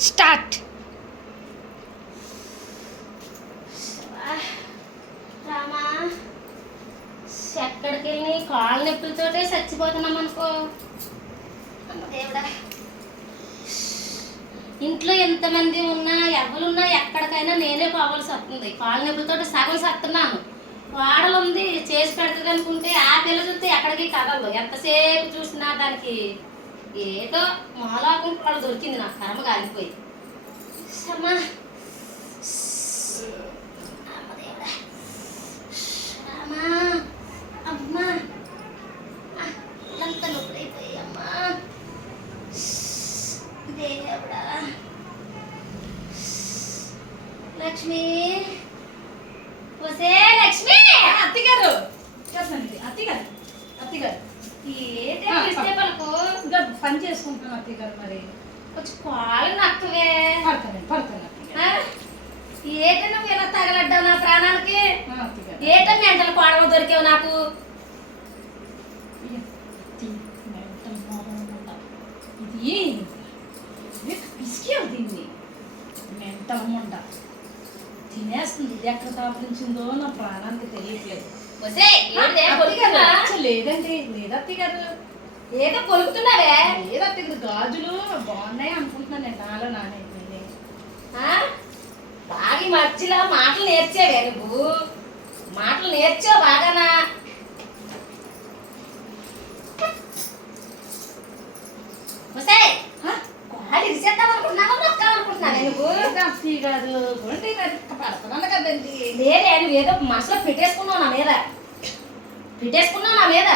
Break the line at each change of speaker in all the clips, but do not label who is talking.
Start.
Rama ఎక్కడికి వెళ్ళి కాళ్ళ నొప్పులతోటే చచ్చిపోతున్నాం అనుకో. దేవుడా. ఇంట్లో ఎంతమంది ఉన్నా ఎవరున్నా ఎక్కడికైనా నేనే పోవాల్సి వస్తుంది. కాళ్ళ నొప్పులతో సగం సత్తున్నాను. వాడలు ఉంది చేసి పెడుతుంది అనుకుంటే ఆ పిల్ల చూస్తే ఎక్కడికి కదలదు. ఎంతసేపు చూసినా దానికి ఏదో మాలాకం వాళ్ళు దొరికింది నాకు కర్మ కాలిపోయి. అమ్మా. లక్ష్మి. వసే లక్ష్మి.
అత్తిగారు. అత్తిగారు. అత్తిగారు. పని మరి.
కొంచెం కాలు నక్కవే.
పడతాను పడతాను అత్తిగారు
ఏట నువ్వు ఇలా తగలడ్డావు నా ప్రాణాలకి? ఏట మెంటలు దొరికావు నాకు.
ఇది దీన్ని. మెంటల్ తినేస్తుంది ఇది ఎక్కడ తాపరించిందో నా ప్రాణానికి తెలియట్లేదు. లేదండి లేదు అత్తిగారు
ఏదో పొలుకుతున్నావే?
లేదు అత్తిగారు గాజులు బాగున్నాయి అనుకుంటున్నాను నేను నాలో నానే
ఆ? బాగా మధ్యలో మాటలు నేర్చావే నువ్వు? మాటలు నేర్చావు బాగానా వసే కాళ్ళు ఇరిసేద్దాం అనుకుంటున్నావా నొక్కాం అనుకుంటున్నావే నువ్వు
అత్తిగారు కొంటే పడుతున్నాను కదండి
లేదే నువ్వు ఏదో మనసులో పెట్టేసుకున్నావు నా మీద. పెట్టేసుకున్నావు నా మీద.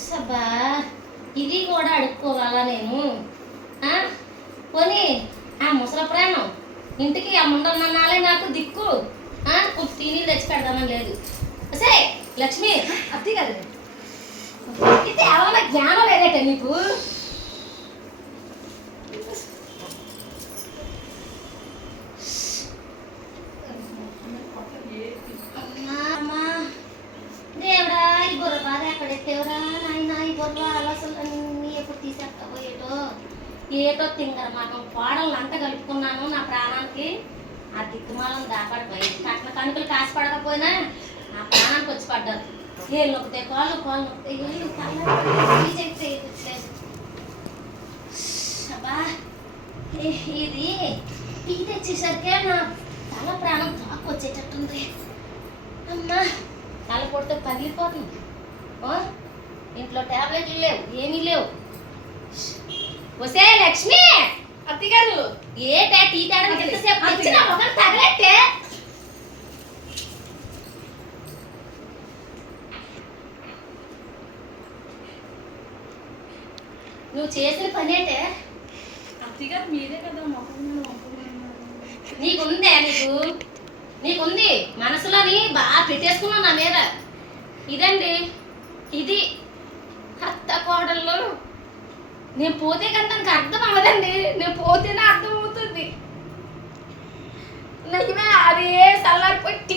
సబ్బా ఇది కూడా అడుక్కోవాలా నేను? ఆ? పోనీ ఆ ముసల ప్రాణం ఇంటికి ఆ ముండన్నాలే నాకు దిక్కు. తిని తెచ్చి పెడదామని లేదు. సరే లక్ష్మి.
అత్తిగారు
ఇది తీసేస్తావో ఏటో? ఏటో తింగర మాకం కోడలు అంత కలుపుకున్నాను నా ప్రాణానికి. ఆ దిక్కుమాలను దాపడిపోయి కట్ల కనుకలు కాసి పడకపోయినా నా ప్రాణానికి వచ్చి పడ్డారు. ఏళ్ళు నొక్కుతాయి కాళ్ళు కాళ్ళు నొక్కుతాయి ఏళ్ళు కళ్ళు చెప్తే అబ్బా ఏ- ఇది టీ తెచ్చేసరికే నా తల ప్రాణం తాకు వచ్చేటట్టుంది అమ్మా తల పొడితే పగిలిపోతుంది. ఇంట్లో టాబ్లెట్లు లేవు ఏమీ లేవు. వసే లక్ష్మి
అత్తిగారు
ఏటే టీ మొదలు తగలెట్టే. నువ్వు చేసిన పని ఏంటే
అత్తిగారు మీరే కదా.
నీకుందే నీకు? నీకుంది? మనసులోని బాగా పెట్టేసుకున్నావు నా మీద. ఇదండి. ఇది అత్త కోడళ్ళు నేను పోతే కానీ తనకు అర్థం అవ్వదండి. నేను పోతేనే అర్థం అవుతుంది నిజమే అది ఏ చల్లారిపోయి టీ